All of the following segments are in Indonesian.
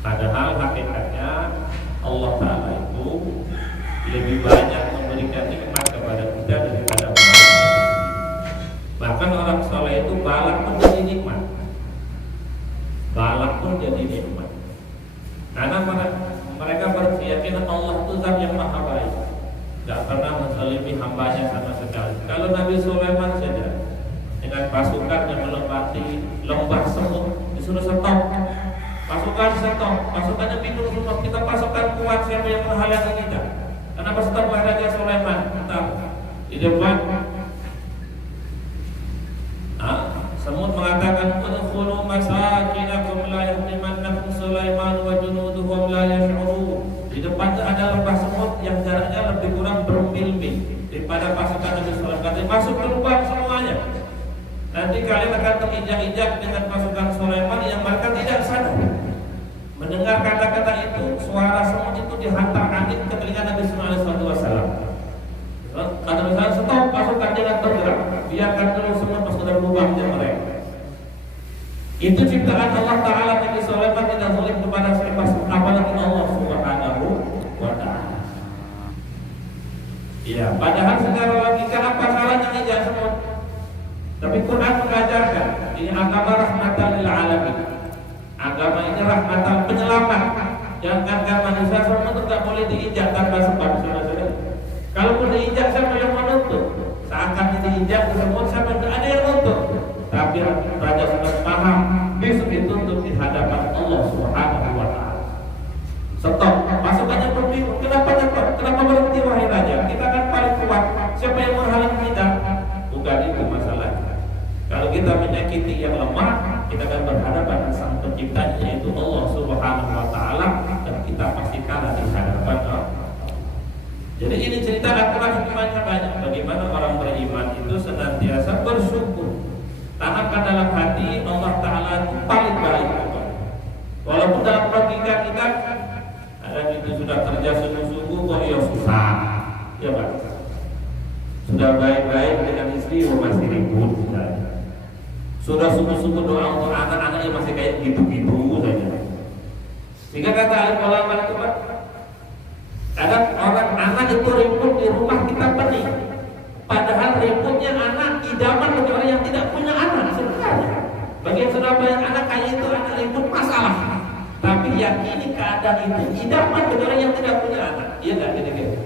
Padahal hakikatnya Allah Ta'ala itu lebih banyak memberikan nikmat kepada kita daripada orang lain. Bahkan orang soleh itu balak pun jadi nikmat. Balak pun jadi nikmat. Karena mereka berkeyakinan Allah itu zat yang maha baik, tidak pernah menzalimi hambanya sama sekali. Kalau Nabi Sulaiman saja dengan pasukannya melewati lembah semut, disuruh stop. Pasukan stop, pasukannya bingung semua. Kita pasukan kuat, siapa yang menghalangi kita? Kenapa stop Raja Sulaiman? Entah di depan. Semut mengatakan udkhulu masakinakum la yahtimannakum Sulaiman wa junuduhum la yash'urun. Di depan ada lembah semut yang jaraknya lebih kurang bermil-mil daripada pasukan Nabi Sulaiman. Katanya masuk ke lubang semuanya. Nanti kalian akan terinjak-injak dengan pasukan Sulaiman yang mereka tidak sadar. Mendengar kata-kata itu, suara semut itu dihantar angin ke telinga Nabi Sallallahu Alaihi Wasallam. Kata misalnya stop, pasukan jangan bergerak, biarkan dulu semua masuk dalam lubangnya mereka. Itu ciptaan Allah Ta'ala. Nabi Sulaiman tidak zalim kepada siapa, apalagi Allah Subhanahu wa Ta'ala. Ya, padahal secara logika apa salahnya injak semut? Tapi Quran mengajarkan ini agama rahmatan lil alamin. Agama ini rahmatan penyelamat. Jangankan manusia, semua itu tidak boleh diinjak tanpa sebab. Kalaupun diinjak, siapa yang menuntut? Seakan diinjak semut, siapa yang ada yang menuntut? Tapi Raja sudah paham, besok dituntut di hadapan Allah Subhanahu wa Ta'ala. Stop, pasukannya berbingung. Kenapa nyetop? Kenapa berhenti wahai Raja? Kita kan paling kuat. Siapa yang menghalangi kita? Bukan itu masalahnya. Kalau kita menyakiti yang lemah, kita akan berhadapan dengan Sang Penciptanya, yaitu Allah Subhanahu wa Ta'ala, dan kita pasti kalah di hadapan Allah. Jadi ini cerita akan banyak bagaimana orang beriman itu senantiasa bersyukur. Tanamkan dalam hati Allah Ta'ala itu paling baik. Walaupun dalam logika kita ada itu sudah kerja sungguh-sungguh kok ya susah, ya Pak. Sudah baik-baik dengan istri masih ribut misalnya. Sudah sungguh-sungguh doa untuk anak-anaknya masih kayak gitu-gitu saja. Sehingga kata alim ulama itu Pak, kadang orang anak itu ribut di rumah kita pening. Padahal ributnya anak idaman bagi orang yang tidak punya anak sebenarnya. Bagi yang sudah banyak anak kayak itu anak ribut masalah. Tapi yakini keadaan itu idaman bagi orang yang tidak punya anak. Iya nggak gitu-gitu.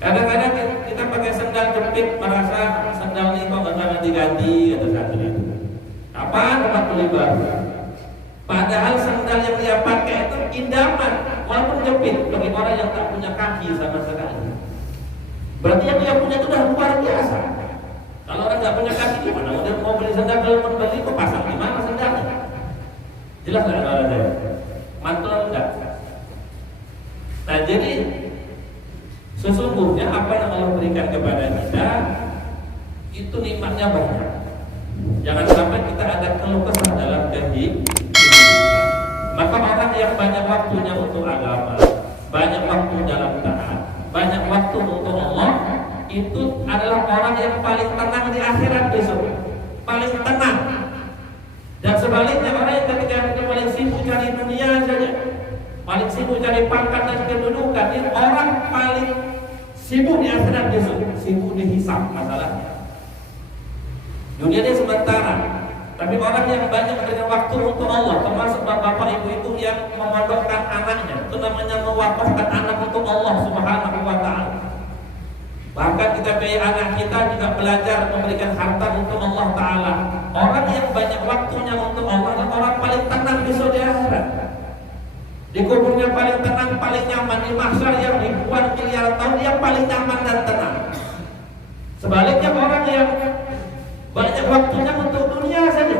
Kadang-kadang kita pakai sendal jepit merasa sendal ini kok nggak diganti atau satu itu. Apaan tempat beli baru? Padahal sendal yang dia pakai itu idaman, walaupun jepit bagi orang yang tak punya kaki sama sekali. Berarti yang dia punya itu sudah luar biasa. Kalau orang nggak punya kaki gimana? Udah mau beli sendal, kalau mau beli kok pasang di mana sendalnya? Jelas nggak ada? Mantul enggak? Nah jadi sesungguhnya apa yang Allah berikan kepada kita itu nikmatnya banyak. Jangan sampai kita ada keluh kesah dalam kehidupan. Maka orang yang banyak waktunya untuk agama, banyak waktu dalam taat, banyak waktu untuk Allah, itu adalah orang yang paling tenang di akhirat besok. Paling tenang. Dan sebaliknya orang yang ketika itu paling sibuk cari dunia saja, paling sibuk cari pangkat dan kedudukan, itu orang paling sibuk di akhirat besok, sibuk dihisab masalahnya. Dunia ini sementara, tapi orang yang banyak memberikan waktu untuk Allah, termasuk bapak-bapak ibu-ibu yang memondokkan anaknya, itu namanya mewakafkan anak untuk Allah Subhanahu wa Ta'ala. Bahkan kita biaya anak kita juga belajar memberikan harta untuk Allah Ta'ala. Orang yang banyak waktunya untuk Allah adalah orang paling tenang besok di akhirat. Di kuburnya paling tenang, paling nyaman. Di mahsyar yang ribuan miliar tahun dia paling nyaman dan tenang. Sebaliknya orang yang banyak waktunya untuk dunia saja,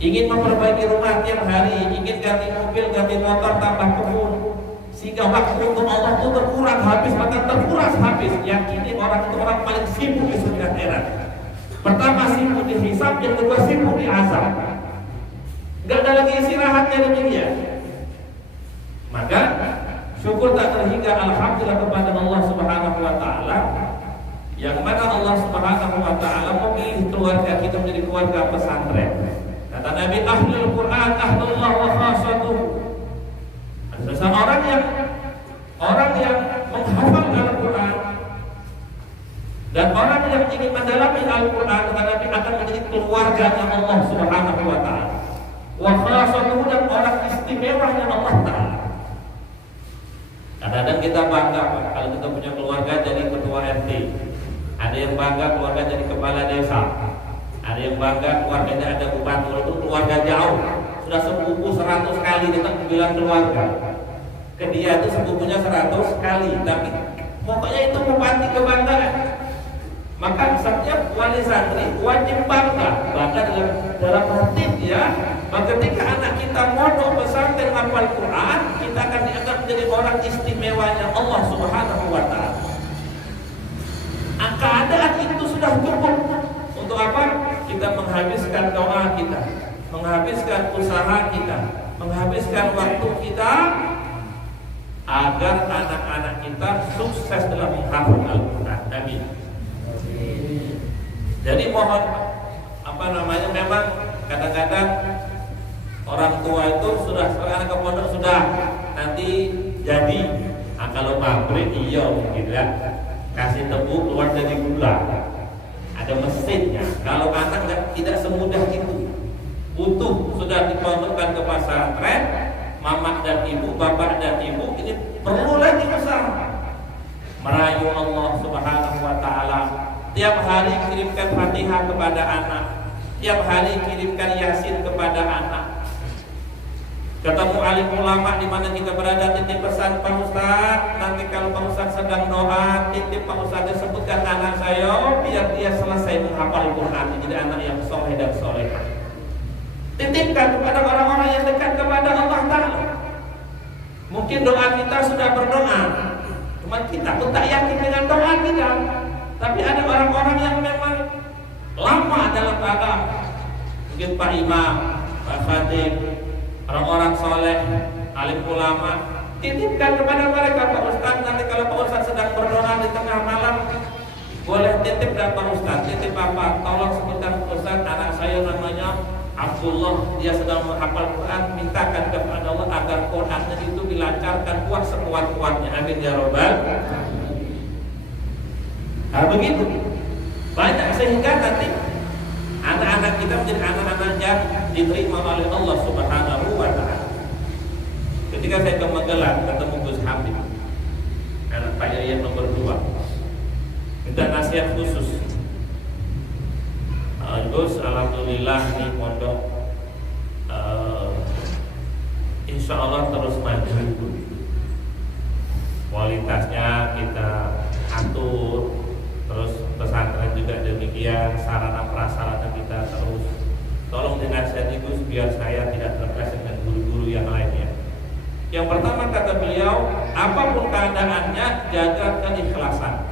ingin memperbaiki rumah tiap hari, ingin ganti mobil, ganti motor, tambah kebun, sehingga waktu untuk Allah itu terkurang habis, bahkan terkuras habis. Yakini orang itu orang paling sibuk di surga akhirat. Pertama sibuk dihisab, yang kedua sibuk diazab. Gak ada lagi istirahatnya di dunia. Maka syukur tak terhingga alhamdulillah kepada Allah Subhanahu wa Ta'ala, yang mana Allah Subhanahu wa Ta'ala memilih keluarga kita menjadi keluarga pesantren. Kata Nabi, ahlul Quran Quran ahlullah wa khasatuhu. Seseorang yang menghafal Al-Quran dan orang yang ingin mendalami Al-Quran tetapi akan menjadi keluarganya Allah Subhanahu wa taala. Wa khasatuhu, dan orang istimewanya Allah taala. Kadang-kadang kita bangga kalau kita punya keluarga jadi ketua RT. Ada yang bangga keluarga jadi kepala desa. Ada yang bangga keluarganya ada bupati, walaupun keluarga jauh. Sudah sepupu 100 kali tetap bilang keluarga. Ke dia itu sepupunya 100 kali, tapi pokoknya itu bupati kebanggaan. Maka setiap wali santri wajib bangga dalam hati ya. Maka ketika anak kita mondok pesantren hafal Quran, kita akan dianggap menjadi orang istimewanya Allah Subhanahu wa taala. Keadaan itu sudah cukup untuk apa? Kita menghabiskan doa kita, menghabiskan usaha kita, menghabiskan waktu kita agar anak-anak kita sukses dalam menghafal Al-Quran. Amin. Jadi mohon memang kadang-kadang orang tua itu sudah anak ke pondok sudah nanti jadi. Kalau pabrik iya mungkin ya, kasih tebu keluar dari gula, ada mesinnya. Kalau anak tidak semudah itu, butuh sudah dipondokkan ke pesantren. Mama dan ibu, bapak dan ibu ini perlu lagi usaha merayu Allah Subhanahu wa taala. Tiap hari kirimkan Fatihah kepada anak, tiap hari kirimkan Yasin kepada anak. Ketemu alim ulama di mana kita berada, titip pesan Pak Ustaz. Nanti kalau Pak Ustaz sedang doa, titip Pak Ustaz sebutkan anak saya biar dia selesai menghafal Quran, jadi anak yang soleh dan solehah. Titipkan kepada orang-orang yang dekat kepada Allah Ta'ala. Mungkin doa kita sudah berdoa, cuma kita pun tak yakin dengan doa kita. Tapi ada orang-orang yang memang lama dalam agama, mungkin Pak Imam, Pak Khatib, orang-orang soleh, alim ulama. Titipkan kepada mereka, Pak Ustaz, nanti kalau Pak Ustaz sedang berdoa di tengah malam, boleh titip dan Pak Ustaz, titip apa? Tolong sebutkan Pak Ustaz, anak saya namanya Abdullah, dia sedang menghafal Quran, mintakan kepada Allah agar Qurannya itu dilancarkan kuat sekuat-kuatnya. Amin ya robbal. Nah begitu banyak sehingga nanti anak-anak kita menjadi anak-anak yang diterima oleh Allah Subhanahu wa taala. Ketika saya ke Magelang ketemu Gus Hamid, anak Pak Yayan nomor 2, minta nasihat khusus. Gus, alhamdulillah di pondok insya Allah terus maju, kualitasnya kita atur, terus pesantren juga demikian, sarana prasarana kita terus. Tolong dinasihati Gus biar saya tidak terkesan dengan guru-guru yang lainnya. Yang pertama kata beliau, apapun keadaannya jaga keikhlasan.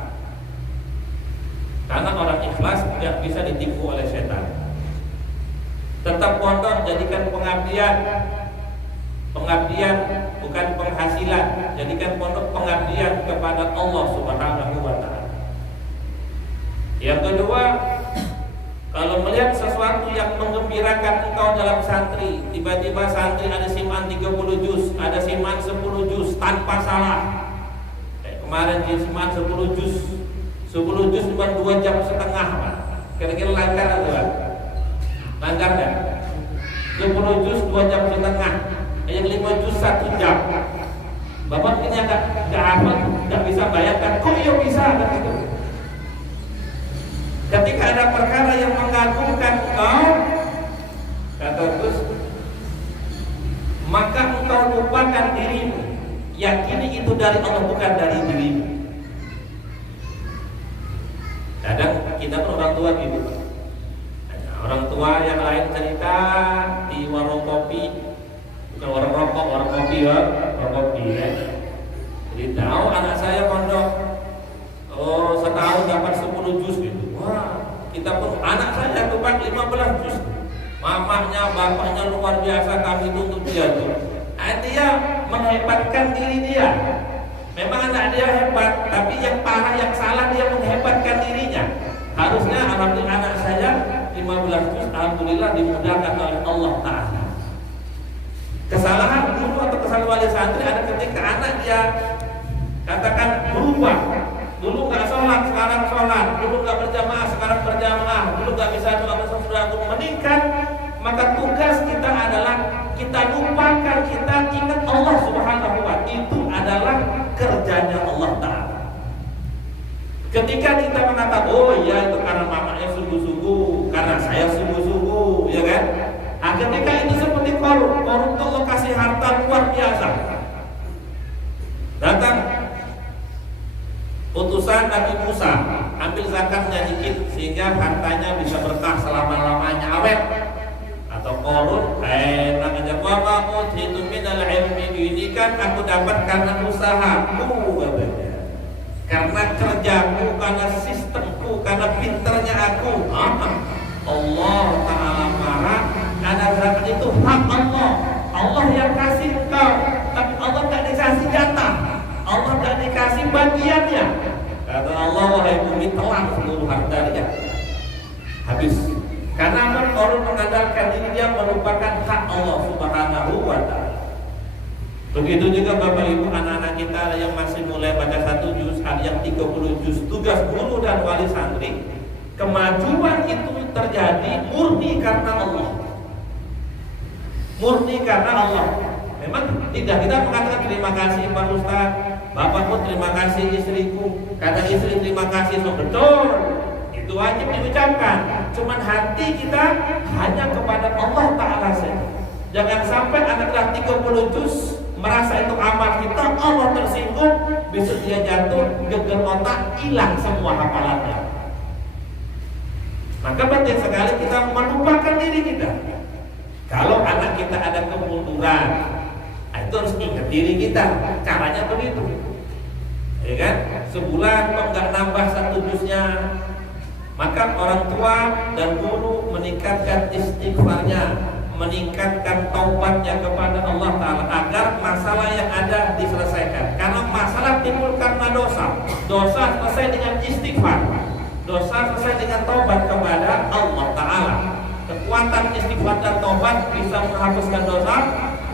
Karena orang ikhlas tidak bisa ditipu oleh setan. Tetap pondok jadikan pengabdian. Pengabdian bukan penghasilan. Jadikan pondok pengabdian kepada Allah Subhanahu wa taala. Yang kedua, kalau melihat sesuatu yang menggembirakan engkau dalam santri, tiba-tiba santri ada simaan 30 juz, ada simaan 10 juz tanpa salah. Kemarin dia simaan 10 juz cuma 2,5 jam. Kira-kira lancar atau enggak? Lancar kan? 10 juz 2,5 jam. Yang 5 juz 1 jam. Bapak ini enggak hafal, enggak bisa bayangkan kok iya bisa kan itu. Ketika ada perkara yang mengagumkan engkau, kata Gus, maka engkau lupakan dirimu. Yakini itu dari Allah bukan dari dirimu. Kadang kita pun orang tua gitu. Orang tua yang lain cerita di warung kopi, bukan warung rokok, warung kopi ya, warung kopi ya. Jadi tahu anak saya pondok, setahun dapat 10 juz gitu. Wah, kita pun anak saya dapat 15 juz. Mamanya, bapaknya luar biasa, kami tuntut dia tuh. Dia menghebatkan diri dia. Memang anak dia hebat, tapi yang parah, yang salah dia menghebatkan dirinya. Harusnya alhamdulillah anak saya 15 juz, alhamdulillah dimudahkan oleh Allah Ta'ala. anak dia katakan berubah, dulu nggak sholat sekarang sholat, dulu nggak berjamaah sekarang berjamaah, dulu nggak bisa doa bersama saudara meningkat, maka tugas kita adalah kita lupakan, kita ingat Allah Subhanahu wa Ta'ala. Itu adalah kerjanya Allah Ta'ala. Ketika kita mengatakan, oh iya itu karena mamanya sungguh-sungguh, karena saya sungguh-sungguh, ya kan? Nah, ketika itu seperti Korun tuh Allah kasih harta luar biasa. Datang utusan Nabi Musa, ambil zakatnya dikit sehingga hartanya bisa berkah selama-lamanya, awet. Atau Korun, enak aja, wa ma'utitu minal ilmi, ini kan aku dapat karena usahaku, katanya. Karena kerjaku, karena sistemku, karena pinternya aku. Allah Ta'ala marah karena zakat itu hak Allah. Allah yang kasih engkau, tapi Allah gak dikasih jatah, Allah gak dikasih bagiannya. Kata Allah, wahai bumi telan seluruh harta dia. Habis. Karena orang mengandalkan diri dia merupakan hak Allah Subhanahu wa Ta'ala. Begitu juga Bapak Ibu anak-anak kita yang masih mulai baca 1 juz, ada yang 30 juz. Tugas guru dan wali santri, kemajuan itu terjadi murni karena Allah. Murni karena Allah. Memang tidak kita mengatakan terima kasih Pak Ustaz, Bapak pun terima kasih istriku, kata istri terima kasih, so betul. Itu wajib diucapkan. Cuman hati kita hanya kepada Allah Ta'ala saja. Jangan sampai anak dah 30 juz merasa itu amal kita, Allah tersinggung, besok dia jatuh, geger otak, hilang semua hafalannya. Maka penting sekali kita melupakan diri kita. Kalau anak kita ada kemunduran, itu harus ingat diri kita. Caranya begitu, ya kan? Sebulan kok nggak nambah 1 juznya, maka orang tua dan guru meningkatkan istighfarnya, meningkatkan taubatnya kepada Allah Ta'ala agar masalah yang ada diselesaikan. Karena masalah timbul karena dosa. Dosa selesai dengan istighfar, dosa selesai dengan taubat kepada Allah Ta'ala. Kekuatan istighfar dan taubat bisa menghapuskan dosa,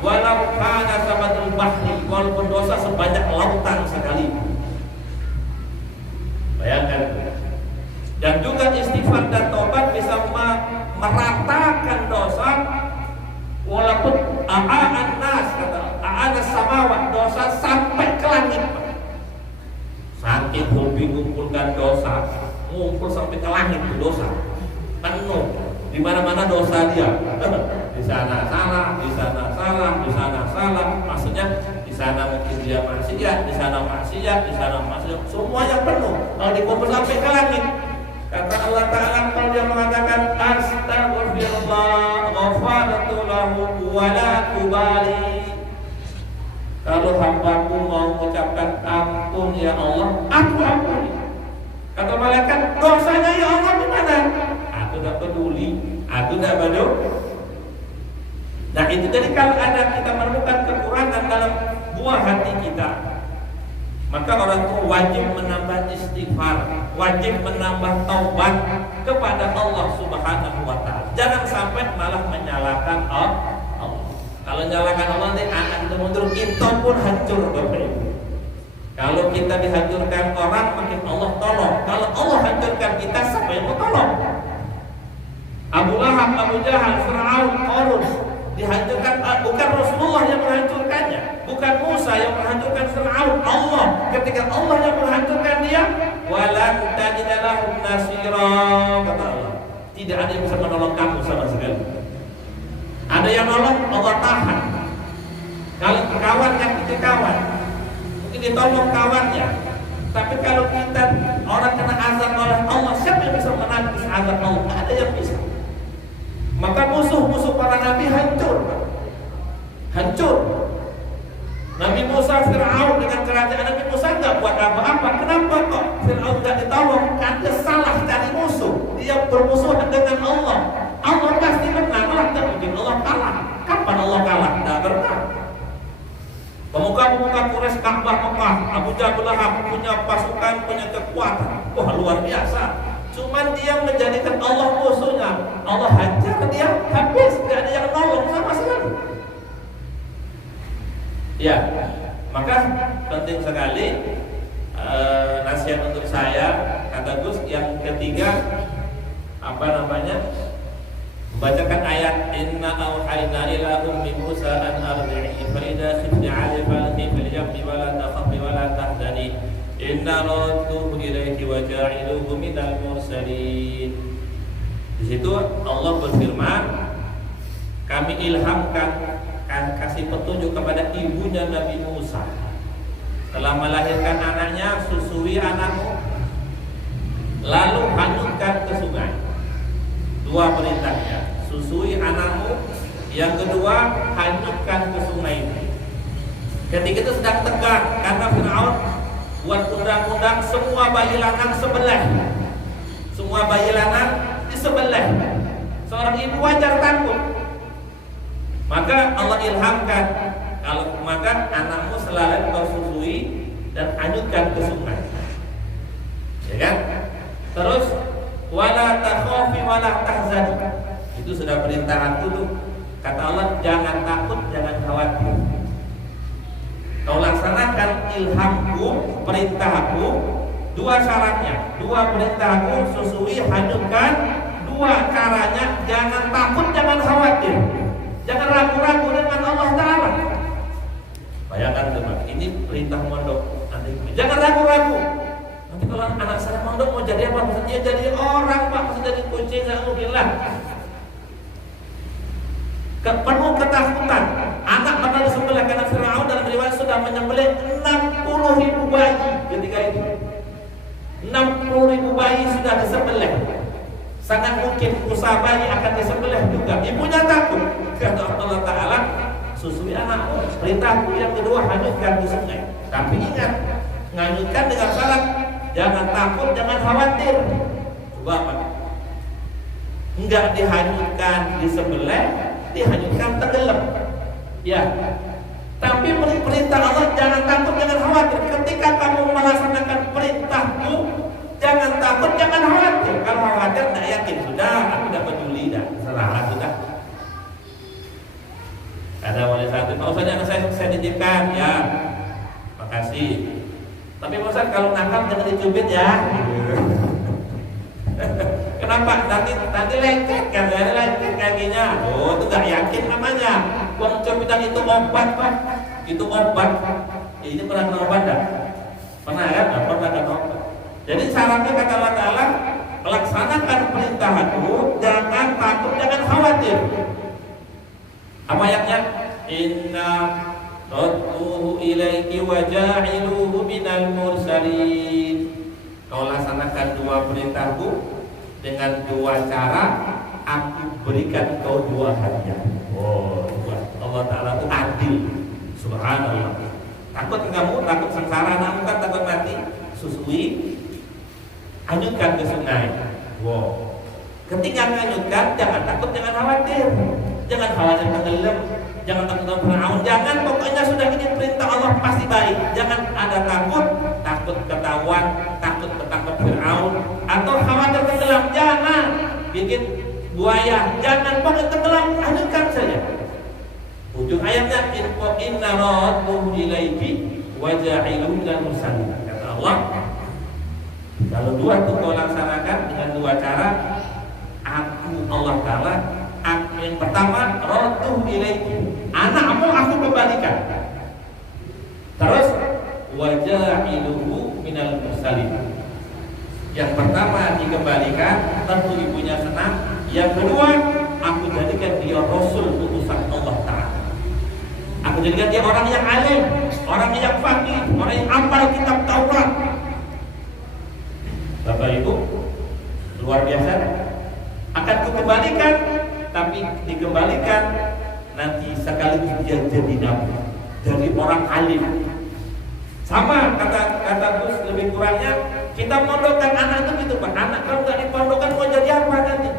walau kana sabatul bahri, walaupun dosa sebanyak lautan sekali. Bayangkan. Dan juga istighfar dan taubat bisa meratakan dosa, walaupun a'an nas, a'an samawat, dosa sampai ke langit. Saking hobi ngumpulkan dosa, ngumpul sampai ke langit itu dosa penuh. Di mana-mana dosa dia. Di sana salah, di sana salah, di sana salah. Maksudnya di sana mungkin dia maksiat, di sana maksiat, di sana maksiat. Semuanya penuh. Kalau dikumpul sampai ke langit. Kata Allah Ta'ala kalau dia mengatakan Astaghfirullah ghafartu lahu wa la tubali. Kalau hambaku mau mengucapkan ampun ya Allah, aku ampuni. Kata malaikat, dosanya ya Allah di mana? Aku tidak peduli, aku tidak peduli. Nah itu jadi kalau ada kita menemukan kekurangan dalam buah hati kita, maka orang tua wajib menambah istighfar, wajib menambah taubat kepada Allah Subhanahu wa Ta'ala. Jangan sampai malah menyalahkan Allah. Kalau menyalahkan Allah nanti anak itu mundur, kita pun hancur Bapak Ibu. Kalau kita dihancurkan orang, makin Allah tolong. Kalau Allah hancurkan kita, siapa yang mau tolong? Abu Lahab, Abu Jahal, Fir'aun, Qarun dihancurkan, bukan Rasulullah yang menghancurkannya, bukan Musa yang menghancurkan Fir'aun, Allah. Ketika Allah yang menghancurkan dia, walan tajida lahum nasira, kata Allah, tidak ada yang bisa menolong kamu sama sekali. Ada yang nolong, Allah tahan. Kalau kawan yang kita kawan, mungkin ditolong kawannya. Tapi kalau kita orang kena azab oleh Allah, siapa yang bisa menangis azab Allah? Tidak ada yang bisa. Maka musuh-musuh para nabi hancur. Hancur. Nabi Musa, Fir'aun dengan kerajaan Nabi Musa nggak buat apa-apa. Kenapa kok Fir'aun nggak ditolong? Karena salah cari musuh. Dia bermusuhan dengan Allah. Allah pasti menang. Allah tak mungkin Allah kalah. Kapan Allah kalah? Tidak pernah. Pemuka-pemuka Quraisy Ka'bah Mekah, Abu Jahal punya pasukan, punya kekuatan. Wah luar biasa. Cuman dia menjadikan Allah musuhnya. Allah hancur dia, habis, gak ada yang nolong sama sekali. Ya, Maka penting sekali nasihat untuk saya, kata Gus, yang ketiga membacakan ayat inna auhayna ila ummi Musa an ardi'i fa idza khifti 'alayhi falqi fil yammi wa la takhafi wa la tahzani inna radduhu ilayki wa ja'iluhu minal mursalin. Di situ Allah berfirman, kami ilhamkan, kasih petunjuk kepada ibunya Nabi Musa. Setelah melahirkan anaknya, susui anakmu, lalu hanyutkan ke sungai. Dua perintahnya, susui anakmu, yang kedua hanyutkan ke sungai. Ketika itu sedang tegang karena Firaun buat undang-undang semua bayi lanang sebelah, semua bayi lanang di sebelah. Seorang ibu wajar takut. Maka Allah ilhamkan, kalau maka anakmu selalu kau susui dan hanyutkan ke sungai, ya kan? Terus wala takhafi wala tahzani, itu sudah perintahan dulu. Kata Allah, jangan takut, jangan khawatir. Kau laksanakan ilhamku, perintahku, dua syaratnya, dua perintahku, susui, hanyutkan, dua caranya, jangan takut, jangan khawatir. Jangan ragu-ragu dengan Allah Ta'ala. Bayangkan teman, ini perintah mondok. Jangan ragu-ragu. Nanti kalau anak saya mondok mau jadi apa? Maksudnya jadi orang, Pak, maksudnya jadi kucing, nggak mungkin lah. Penuh ketakutan. Anak bakal disembelih karena Firaun dalam riwayat sudah menyembelih 60.000 bayi ketika itu. 60.000 bayi sudah disembelih. Sangat mungkin usaha bayi akan disembelih juga. Ibunya takut. Kata Allah Ta'ala, susui anakmu, perintahku yang kedua hanyutkan di sungai. Tapi ingat, nganyutkan dengan syarat jangan takut, jangan khawatir. Coba Pak, enggak dihanyutkan disembelih, dihanyutkan tenggelam. Ya. Tapi perintah Allah jangan takut, jangan khawatir. Ketika kamu melaksanakan perintahku, jangan takut, jangan khawatir. Kalau khawatir, tidak yakin, sudah, aku tidak peduli, dah, salah, sudah. Ada wali satu, Pak Ustaz, anak saya dititipkan, ya, makasih. Tapi Pak Ustaz, kalau nakal jangan dicubit ya. Kenapa? Nanti lecet kan, lecet kakinya. Oh, itu gak yakin namanya. Uang cubitan itu obat, Pak. Itu obat. Ini pernah kena obat dah? Pernah ya? Pernah kena obat. Jadi syaratnya kata Allah Ta'ala, melaksanakan perintahku, jangan takut, jangan khawatir. Apa ayatnya? Inna radduhu ilaiki wa ja'iluhu minal mursalin. Kau laksanakan dua perintahku dengan dua cara, aku berikan kau dua hadiah. Oh, Allah Ta'ala itu adil. Subhanallah. Takut kamu, takut sengsara, anakmu kan takut mati, susui, hanyutkan ke sungai. Wow. Ketika hanyutkan, jangan takut, jangan khawatir. Jangan khawatir tenggelam, jangan takut dengan Firaun, jangan, pokoknya sudah ini perintah Allah pasti baik. Jangan ada takut ketahuan, takut ketangkep Firaun, atau khawatir tenggelam, jangan bikin buaya, jangan, pokoknya tenggelam, hanyutkan saja. Ujung ayatnya inna radduhu ilaiki wa ja'iluhu minal mursalin. Kata Allah, kalau dua itu kau laksanakan dengan dua cara, aku Allah Ta'ala, yang pertama radduhu ilaiki, anakmu aku kembalikan. Terus wa ja'iluhu minal mursalin. Yang pertama dikembalikan, tentu ibunya senang. Yang kedua, aku jadikan dia rasul utusan Allah Ta'ala. Aku jadikan dia orang yang alim, orang yang faqih, orang yang hafal kitab Taurat. Bapak Ibu, luar biasa. Akan kukembalikan, tapi dikembalikan nanti sekaligus dia jadi nabi, jadi orang alim. Sama kata Gus, lebih kurangnya kita mondokkan anak itu gitu Pak. Anak kalau nggak dipondokkan mau jadi apa nanti?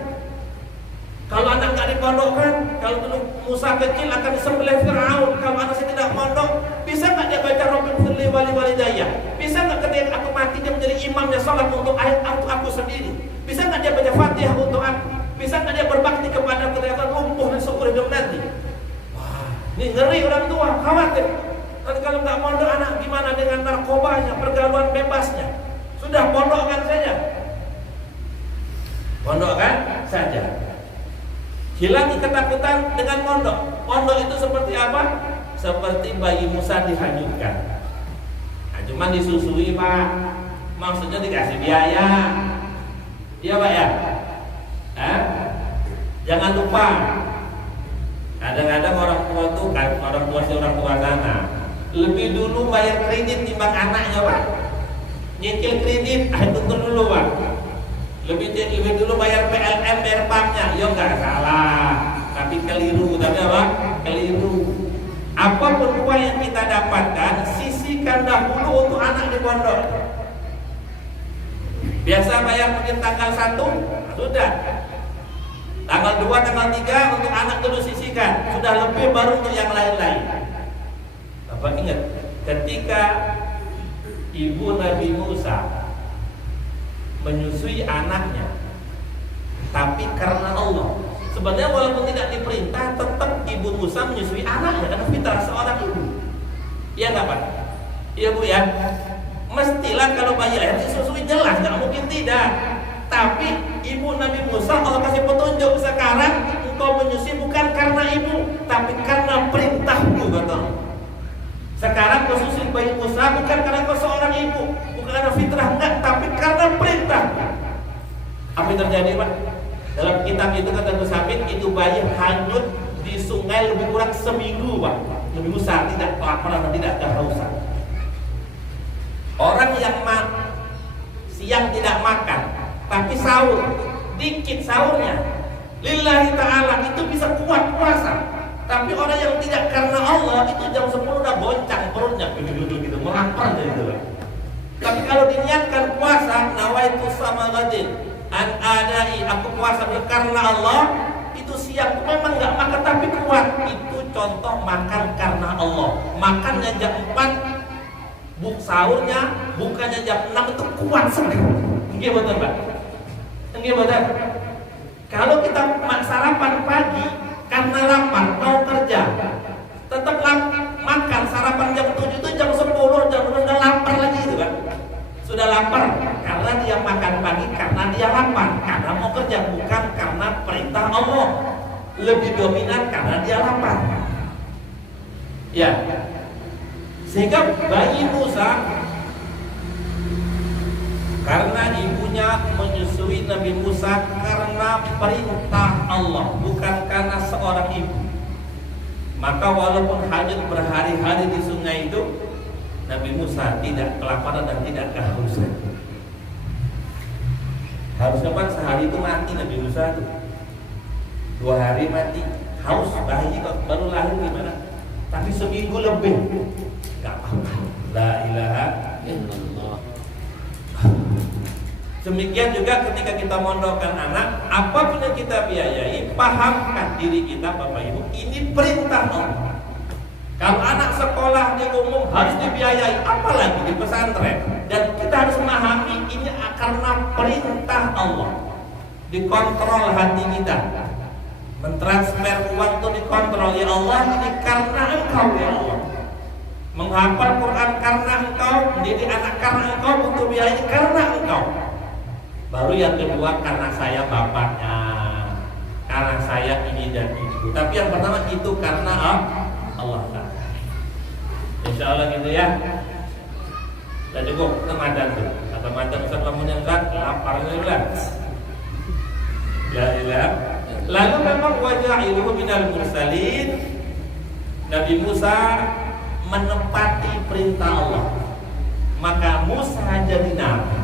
Kalau anak nggak dipondokkan, kalau dulu Musa kecil akan disembelih Firaun. Kalau anak saya tidak mondok, bisa nggak dia baca Rabbil firli wali walidayya? Bisa nggak ketika aku mati dia menjadi imamnya sholat untuk ayat untuk aku sendiri? Bisa nggak dia baca Fatihah untuk aku? Bisa nggak dia berbakti kepada ketika lumpuh dan seumur hidup nanti? Wah, ini ngeri orang tua, khawatir. Dan kalau nggak mondok anak gimana dengan narkobanya, pergaulan bebasnya? Sudah pondokkan saja. Pondokkan saja. Hilangi ketakutan dengan mondok. Mondok itu seperti apa? Seperti bayi Musa dihanyutkan. Nah, cuman disusui Pak. Maksudnya dikasih biaya. Iya Pak ya? Jangan lupa. Kadang-kadang orang tua tuh kan orang tua sana lebih dulu bayar kredit timbang anaknya Pak. Nyicil kredit, tuntun dulu Pak. Lebih dulu bayar PLN, bayar PAM-nya. Ya nggak salah, tapi keliru. Tapi apa? Keliru. Apapun uang yang kita dapatkan, sisihkan dahulu untuk anak di pondok. Biasa bayar mungkin tanggal 1, sudah. Tanggal 2, tanggal 3 untuk anak dulu sisihkan. Sudah lebih baru untuk yang lain-lain. Bapak ingat, ketika ibu Nabi Musa menyusui anaknya, tapi karena Allah. Sebenarnya walaupun tidak diperintah, tetap ibu Musa menyusui anaknya karena fitrah seorang ibu. Iya nggak Pak? Iya Bu ya. Mestilah kalau bayi lahir disusui jelas, nggak mungkin tidak. Tapi ibu Nabi Musa Allah kasih petunjuk, sekarang engkau menyusui bukan karena ibu, tapi karena perintahku kata Allah. Sekarang kau susui bayi Musa bukan karena kau seorang ibu, bukan karena fitrah, enggak, tapi karena perintah. Apa yang terjadi Pak? Dalam kitab itu kata Gus Hamid, itu bayi hanyut di sungai lebih kurang seminggu Pak. Seminggu saat tidak kelaparan dan tidak kehausan. Orang yang siang tidak makan, tapi sahur, dikit sahurnya, lillahi ta'ala, itu bisa kuat puasa. Tapi orang yang tidak karena Allah, itu jam 10 udah goncang perutnya, gitu, melapar gitu. Tapi kalau diniatkan puasa, nawaitu sama gadin, an adai, aku puasa karena Allah, itu siang memang nggak makan tapi kuat. Itu contoh makan karena Allah. Makannya jam 4, sahurnya bukannya jam 6, itu kuat sekali. Nggih betul Pak. Nggih betul. Kalau kita sarapan pagi karena lapar mau kerja, tetap makan sarapan jam 7 itu jam 10, jam 12 udah lapar lagi gitu kan. Sudah lapar karena dia makan pagi, karena dia lapar, karena mau kerja, bukan karena perintah Allah. Lebih dominan karena dia lapar. Ya. Sehingga bayi Musa karena ibunya menyusui Nabi Musa karena perintah Allah, bukan karena seorang ibu. Maka walaupun hanyut berhari-hari di sungai itu, Nabi Musa tidak kelaparan dan tidak kehausan. Harusnya kan sehari itu mati Nabi Musa itu. 2 hari mati, haus, bayi kok baru lahir gimana? Tapi seminggu lebih. Gak apa-apa. La ilaha illallah. Demikian juga ketika kita mondokkan anak, apapun yang kita biayai, pahamkan diri kita Bapak Ibu, ini perintah Allah. Kalau anak sekolah di umum harus dibiayai, apalagi di pesantren. Dan kita harus memahami ini karena perintah Allah. Dikontrol hati kita. Mentransfer uang itu dikontrol, ya Allah, ini karena Engkau ya Allah. Menghafal Quran karena Engkau, mendidik anak karena Engkau, butuh biaya karena Engkau. Baru yang kedua karena saya bapaknya, karena saya ini dan itu. Tapi yang pertama itu karena Allah. Insya Allah gitu ya. Dan cukup Ramadan tuh. Atau macam Ustaz lamun yang zat lapar lah. La ilaha. Lalu memang waja'iluhu minal mursalin. Nabi Musa menepati perintah Allah. Maka Musa jadi nabi.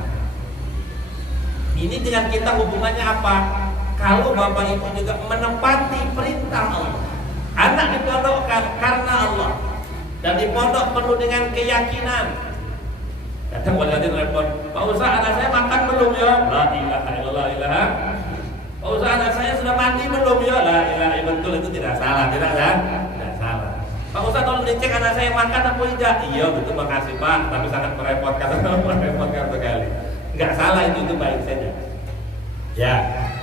Ini dengan kita hubungannya apa? Kalau Bapak Ibu juga menepati perintah Allah. Anak dipondokkan karena Allah. Dan di pondok penuh dengan keyakinan. Kadang pada nanti telepon, Pak Ustaz anak saya makan belum ya? La ilaha illallah ilaha. Pak Ustaz anak saya sudah mandi belum ya? La ilaha illallah. Betul, itu tidak salah, tidak kan? Tidak salah. Pak Ustaz tolong dicek anak saya makan apa tidak? Iya betul, makasih Pak. Tapi sangat merepotkan, merepotkan sekali. Enggak salah itu baik saja. Ya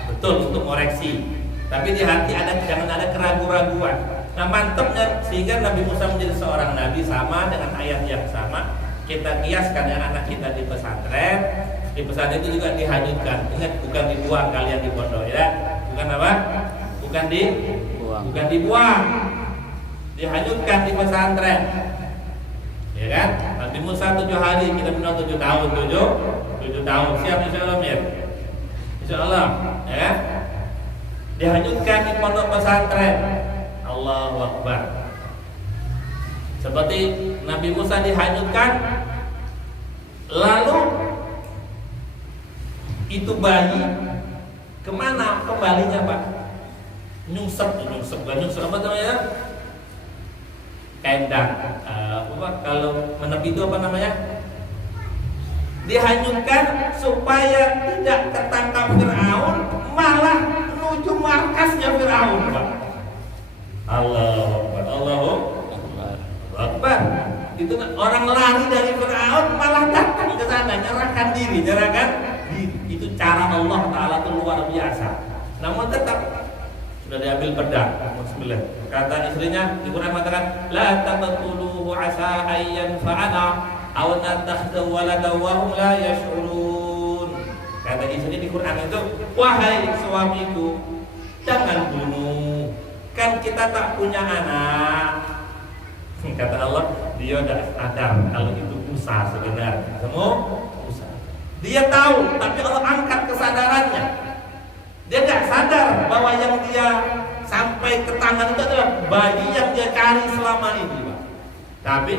betul untuk koreksi. Tapi di hati jangan ada keraguan-keraguan. Nah mantapnya sehingga Nabi Musa menjadi seorang nabi sama dengan ayat yang sama. Kita kiaskan yang anak kita di pesantren itu juga dihanyutkan. Ingat, bukan dibuang kalian di pondok ya. Bukan apa? Bukan dibuang. Dihanyutkan di pesantren. Ya kan? Nabi Musa 7 hari, kita minum 7 tahun. 7 tahun. Siap insyaallah Mir. Insyaallah, ya. Dihanyutkan di pondok pesantren. Allahu Akbar. Seperti Nabi Musa dihanyutkan, lalu itu bayi kemana kembalinya Pak? Nyungsep apa namanya? Kendang. Kalau menepi itu apa namanya? Dihanyutkan supaya tidak ketangkap Firaun, malah menuju markasnya Firaun Pak. Allahu Akbar. Itu orang lari dari Firaun malah datang ke sana, nyerahkan diri. Itu cara Allah Ta'ala itu luar biasa. Namun tetap sudah diambil pedang. Bismillah. Kata istrinya di Quran mengatakan, la taqtuluhu asa ayyan fa'ana aw natakhdu walada wa hum la yash'urun. Kata istri di Quran itu, wahai suamiku, jangan bunuh. Kan kita tak punya anak. Kata Allah, dia sudah sadar kalau itu Musa sebenarnya. Semua Musa. Dia tahu, tapi Allah angkat kesadarannya. Dia tidak sadar bahwa yang dia sampai ke tangan itu adalah bayi yang dia cari selama ini, Pak. Tapi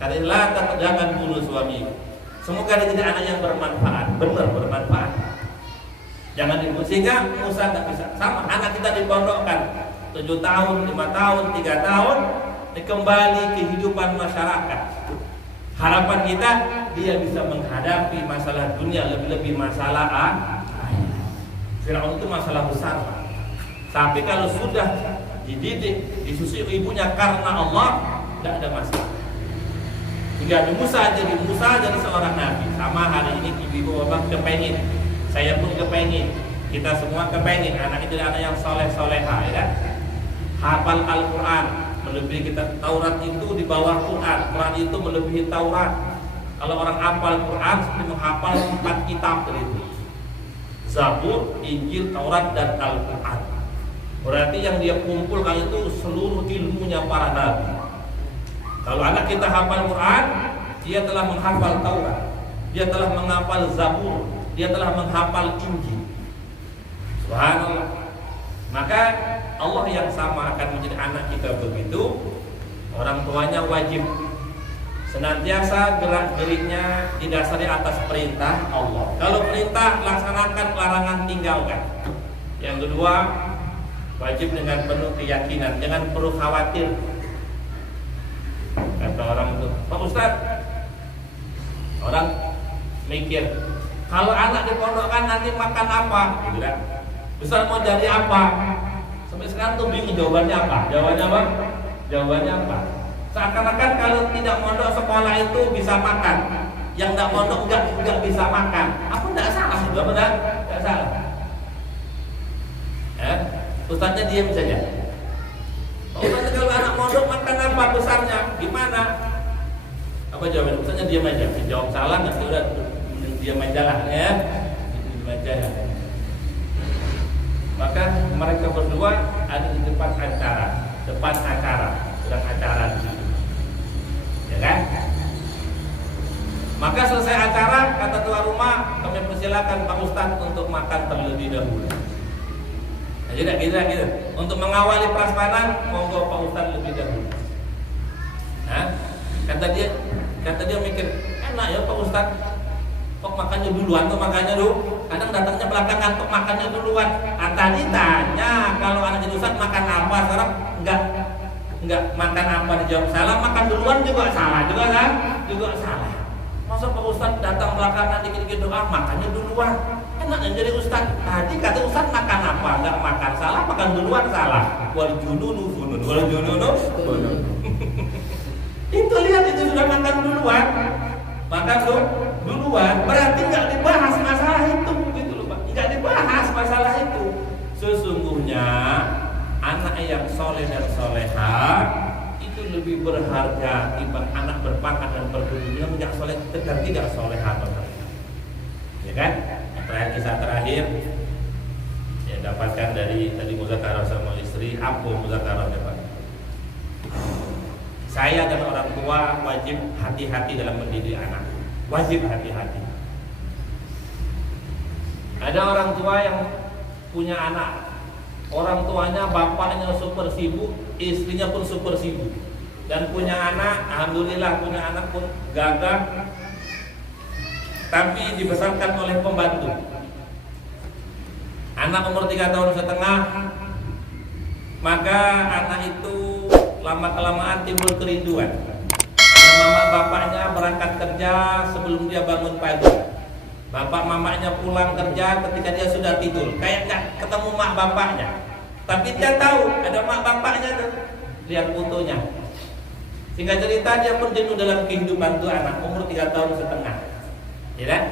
katakanlah jangan bunuh suami. Semoga dia jadi anak yang bermanfaat, benar bermanfaat. Jangan dibunuh. Sehingga Musa tidak bisa. Sama anak kita dipondokkan 7 tahun, 5 tahun, 3 tahun, kembali kehidupan masyarakat. Harapan kita dia bisa menghadapi masalah dunia, lebih-lebih masalah Firaun itu masalah besar. Tapi kalau sudah dididik, disusui ibunya karena Allah, tidak ada masalah. Hingga Musa jadi seorang nabi. Sama hari ini ibu bapak kepengin, saya pun kepengin, kita semua kepengin anak itu anak yang soleh-soleha, ya. Hafal Al-Quran, melebihi kita. Taurat itu di bawah Quran, Quran itu melebihi Taurat. Kalau orang hafal Quran seperti menghafal 4 kitab itu. Zabur, Injil, Taurat, dan Al-Quran. Berarti yang dia kumpulkan itu seluruh ilmunya para nabi. Kalau anak kita hafal Quran, dia telah menghafal Taurat, dia telah menghafal Zabur, dia telah menghafal Injil. Subhanallah. Maka Allah yang sama akan menjadi anak kita begitu. Orang tuanya wajib senantiasa gerak-geriknya didasari atas perintah Allah. Kalau perintah laksanakan, larangan tinggalkan. Yang kedua, wajib dengan penuh keyakinan, jangan perlu khawatir. Kata orang itu, Pak Ustaz, orang mikir, kalau anak dipondokkan nanti makan apa? Gitu kan? Ustaz mau jadi apa? Sampai sekarang tuh bingung jawabannya apa? Jawabannya apa? Seakan-akan kalau tidak mondok sekolah itu bisa makan, yang tidak mondok enggak bisa makan. Apa tidak salah? Tidak salah. Ustaznya diam saja. Ustaz kalau anak mondok makan apa besarnya? Gimana? Apa jawabannya? Ustaznya diam aja. Jawab salah nggak sih? Udah diam aja lah ya. Diam aja ya. Maka mereka berdua ada di depan acara, sedang acara di situ. Ya kan? Maka selesai acara, kata tuan rumah, kami persilakan Pak Ustadz untuk makan terlebih dahulu. Nah, gitu. Untuk mengawali prasmanan, monggo Pak Ustadz lebih dahulu. Nah, kata dia mikir, enak ya Pak Ustadz, kok makannya duluan tuh makannya dulu. Kadang datangnya belakangan, kok makannya duluan. Tadi tanya kalau anak jadi Ustadz makan apa, sekarang enggak makan apa, dijawab salah. Makan duluan juga salah kan? Juga salah. Masa Pak Ustadz datang belakangan dikit-dikit doa, makannya duluan. Enaknya jadi Ustadz. Tadi kata Ustadz makan apa? Enggak makan salah, makan duluan salah. Wal jununu funun. Itu lihat, itu sudah makan duluan. Makan duluan, berarti enggak dibahas masalah itu, gitu loh Pak. Enggak dibahas masalah itu. Sesungguhnya anak yang soleh dan soleha lebih berharga timbang anak berpangkat dan berkedudukan yang soleh dan tidak soleh atau ya kan? Kisah terakhir yang dapatkan dari tadi muzakarah sama istri, apa muzakarahnya Pak? Saya dan orang tua wajib hati-hati dalam mendidik anak. Wajib hati-hati. Ada orang tua yang punya anak, orang tuanya bapaknya super sibuk, istrinya pun super sibuk, dan punya anak, alhamdulillah punya anak pun gagah, tapi dibesarkan oleh pembantu. Anak umur 3 tahun setengah, maka anak itu lama-kelamaan timbul kerinduan. Karena mama bapaknya berangkat kerja sebelum dia bangun pagi. Bapak mamanya pulang kerja ketika dia sudah tidur, kayak nggak ketemu mak bapaknya. Tapi dia tahu ada mak bapaknya tuh, lihat fotonya. Singkat cerita dia pun jenuh dalam kehidupan tuh anak umur 3 tahun setengah, ya kan?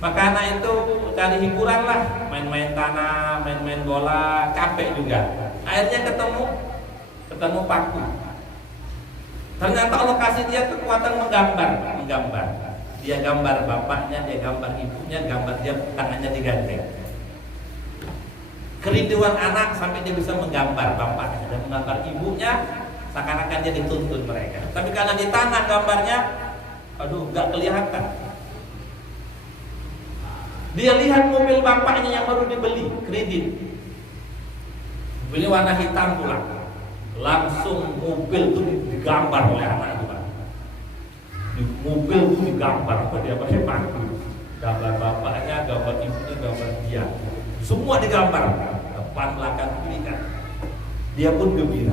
Maka anak itu cari hiburan lah, main-main tanah, main-main bola, capek juga. Akhirnya ketemu paku. Ternyata Allah kasih dia kekuatan menggambar. Dia gambar bapaknya, dia gambar ibunya, gambar dia tangannya digandeng. Kerinduan anak sampai dia bisa menggambar bapaknya dan menggambar ibunya, seakan-akan dia dituntun mereka. Tapi karena di tanah gambarnya, aduh, gak kelihatan. Dia lihat mobil bapaknya yang baru dibeli, kredit. Mobilnya warna hitam pula. Langsung mobil itu digambar oleh anak itu. Di mobil itu digambar dia pakai paku, gambar bapaknya, gambar ibunya, gambar dia, semua digambar depan belakang kiri kan. Dia pun gembira.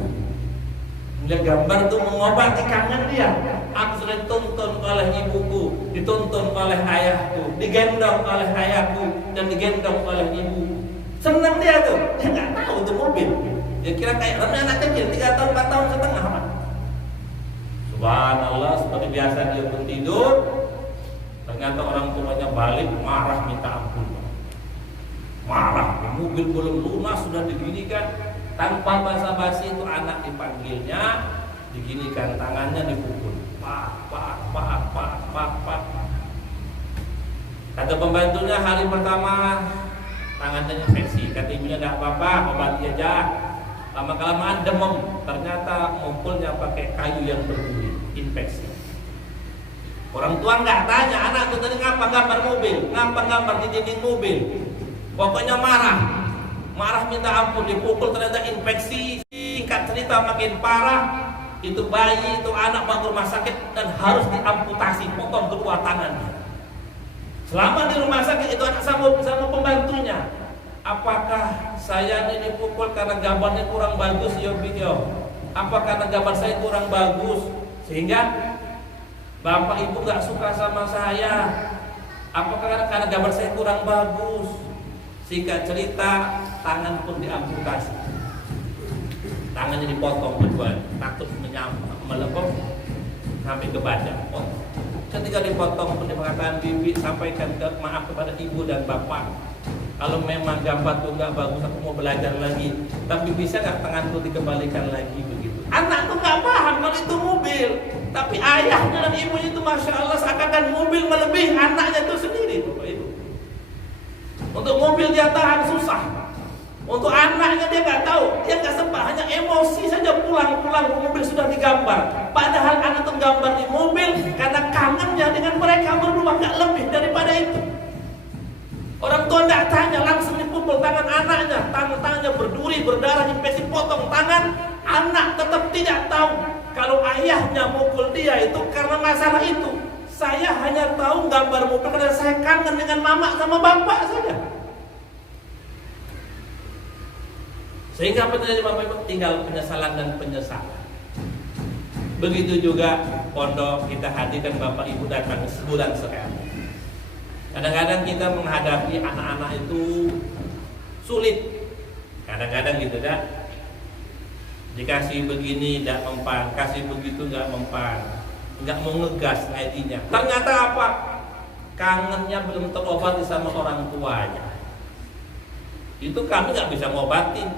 Melihat gambar itu mengobati kangen dia. Aku sudah dituntun oleh ibuku, dituntun oleh ayahku, digendong oleh ayahku dan digendong oleh ibu. Senang dia tuh. Dia nggak tahu itu mobil. Dia kira kayak anak kecil 3 tahun 4 tahun setengah. Subhanallah, seperti biasa dia pun tidur. Ternyata orang tuanya balik marah minta ampun. Marah, mobil belum lunas sudah diginikan. Tanpa basa-basi itu anak dipanggilnya, diginikan tangannya dipukul. Pak. Kata pembantunya hari pertama tangannya infeksi. Kata ibunya enggak apa-apa, obati aja. Lama-kelamaan demam, ternyata mukulnya pakai kayu yang berduri, infeksi. Orang tua nggak tanya, anak tuh tadi ngapa gambar mobil, ngapa gambar di dinding mobil. Pokoknya marah minta ampun, dipukul ternyata infeksi. Singkat cerita makin parah, itu bayi, itu anak bawa ke rumah sakit dan harus diamputasi, potong kedua tangannya. Selama di rumah sakit itu anak sama pembantunya. Apakah saya ini dipukul karena gambarnya kurang bagus ya video? Apa karena gambar saya kurang bagus sehingga bapak ibu nggak suka sama saya? Apakah karena gambar saya kurang bagus? Singkat cerita, tangan pun diamputasi. Tangannya dipotong kedua, takut melepok sampai ke badan. Ketika dipotong pun dia mengatakan, bibi sampaikan maaf kepada ibu dan bapak. Kalau memang gambar tuh nggak bagus, aku mau belajar lagi. Tapi bisa nggak tanganku dikembalikan lagi begitu? Anak tuh nggak paham kalau itu mobil. Tapi ayahnya dan ibunya itu masya Allah seakan-akan mobil melebihi anaknya itu sendiri, Bapak Ibu. Untuk mobil dia tahan susah. Untuk anaknya dia nggak tahu, dia nggak sempat, hanya emosi saja pulang mobil sudah digambar. Padahal anak itu gambar di mobil karena kangennya dengan mereka berdua, nggak lebih daripada itu. Orang tua tidak tanya, langsung dipukul tangan anaknya, tangannya berduri, berdarah, infeksi, potong tangan. Anak tetap tidak tahu kalau ayahnya mukul dia itu karena masalah itu. Saya hanya tahu gambar mobil karena saya kangen dengan mama sama bapak saja. Sehingga apa terjadi Bapak Ibu? Tinggal penyesalan dan penyesalan. Begitu juga pondok kita hadirkan Bapak Ibu datang sebulan sekali. Kadang-kadang kita menghadapi anak-anak itu sulit. Kadang-kadang gitu kan. Dikasih begini tidak mempan, kasih begitu nggak mempan, nggak mau ngegas ngajinya. Ternyata apa? Kangennya belum terobati sama orang tuanya. Itu kami nggak bisa ngobatin,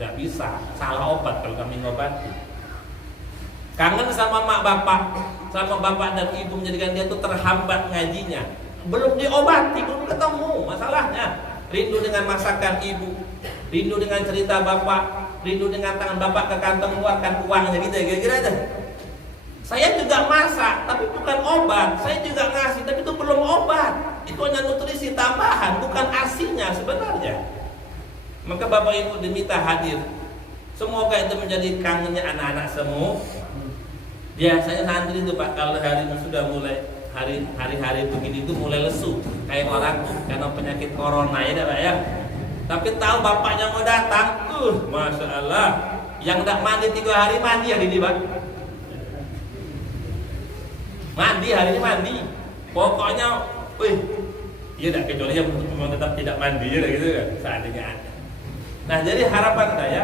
nggak bisa. Salah obat kalau kami ngobatin. Kangen sama mak bapak, sama bapak dan ibu menjadikan dia tuh terhambat ngajinya. Belum diobati, belum ketemu masalahnya. Rindu dengan masakan ibu, rindu dengan cerita bapak, rindu dengan tangan bapak ke kantong keluarkan uangnya gitu ya, kira-kira aja. Saya juga masak, tapi bukan obat. Saya juga ngasih, tapi itu belum obat. Itu hanya nutrisi tambahan, bukan asinya sebenarnya. Maka bapak ibu diminta hadir. Semoga itu menjadi kangennya anak-anak semua. Biasanya santri itu Pak, kalau hari sudah mulai hari-hari begini itu mulai lesu kayak orang karena penyakit corona ya Pak ya. Tapi tahu bapaknya mau datang, masya Allah, yang tidak mandi 3 hari mandi hari ini Pak. Mandi hari ini mandi. Pokoknya, iya tidak kecuali yang memang tetap tidak mandi ya gitu kan, seandainya ada. Nah jadi harapan saya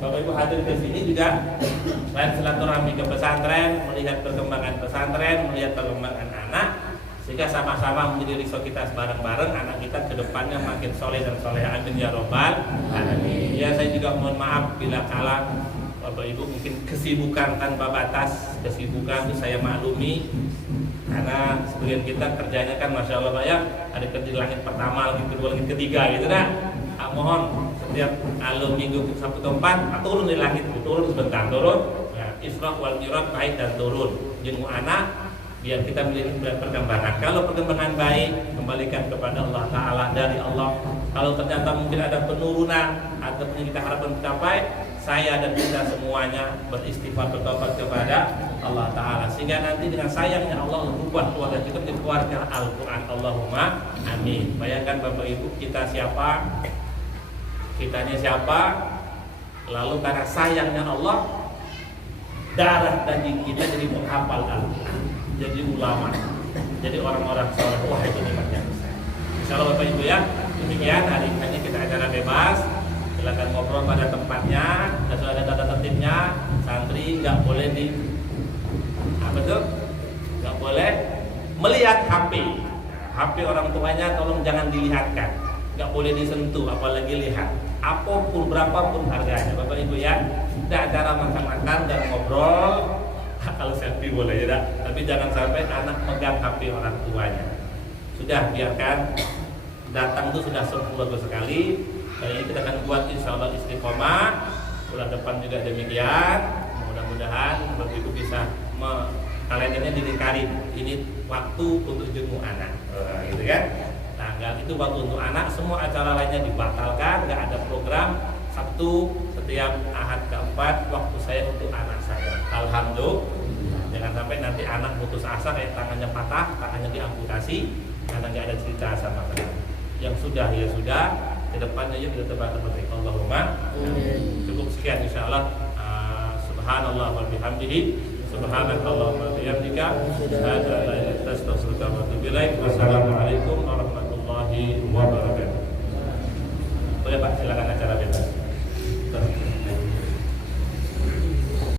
Bapak Ibu hadir ke sini juga selain silaturahmi ke pesantren, melihat perkembangan pesantren, melihat perkembangan anak, sehingga sama-sama menjadi risau kita bareng-bareng anak kita ke depannya makin soleh dan soleh. Amin ya robbal alamin. Ya saya juga mohon maaf bila kala Bapak Ibu mungkin kesibukan tanpa batas, kesibukan itu saya maklumi karena sebagian kita kerjanya kan masya Allah Pak ya, ada kerja langit pertama, langit kedua, langit ketiga gitu nah. Mohon setiap minggu Sabtu tempat turun di langit, turun sebentar turun. Nah, Isra wal Mi'raj baik dan turun jenguk anak biar kita melihat perkembangan. Kalau perkembangan baik kembalikan kepada Allah Ta'ala dari Allah. Kalau ternyata mungkin ada penurunan ataupun yang kita harapkan tercapai, saya dan kita semuanya beristighfar bertobat kepada Allah Ta'ala sehingga nanti dengan sayangnya Allah berubah keluarga kita menjadi keluarga Al-Quran. Allahumma amin. Bayangkan Bapak Ibu kita siapa, kitanya siapa, lalu karena sayangnya Allah darah daging kita jadi menghafal Al-Quran, jadi ulama, jadi orang-orang soleh. Wah itu nikmatnya. Insyaallah Bapak Ibu ya, demikian hari ini kita acara bebas. Silakan ngobrol pada tempatnya. Dan sudah ada tata tertibnya. Santri nggak boleh nggak boleh melihat HP. HP orang tuanya tolong jangan dilihatkan. Nggak boleh disentuh, apalagi lihat. Apapun berapapun harganya, Bapak Ibu ya. Kita acara makan-makan dan ngobrol. Kalau selfie boleh ya, tapi jangan sampai anak megang HP orang tuanya. Sudah biarkan datang itu sudah sempurna sekali. Dan ini kita akan buat insya Allah istiqomah. Bulan depan juga demikian. Mudah-mudahan Bapak Ibu bisa kalendernya didekarin. Ini waktu untuk jenguk anak, gitu kan? Tanggal itu waktu untuk anak. Semua acara lainnya dibatalkan. Nggak ada program. Sabtu setiap Ahad keempat waktu saya untuk anak saya. Alhamdulillah. Jangan sampai nanti anak putus asa kayak tangannya patah, tangannya diamputasi karena nggak ada cerita sama sekali. Yang sudah ya sudah. Kedepannya yuk kita tebar-tebar. Allahumma cukup sekian insyaallah. Subhanallah wa bihamdihi, subhanakallahumma wa bihamdika, asyhadu an la ilaha illa anta astaghfiruka wa atubu ilaik. Wassalamualaikum warahmatullahi wabarakatuh. Boleh Pak, silakan acara bebas.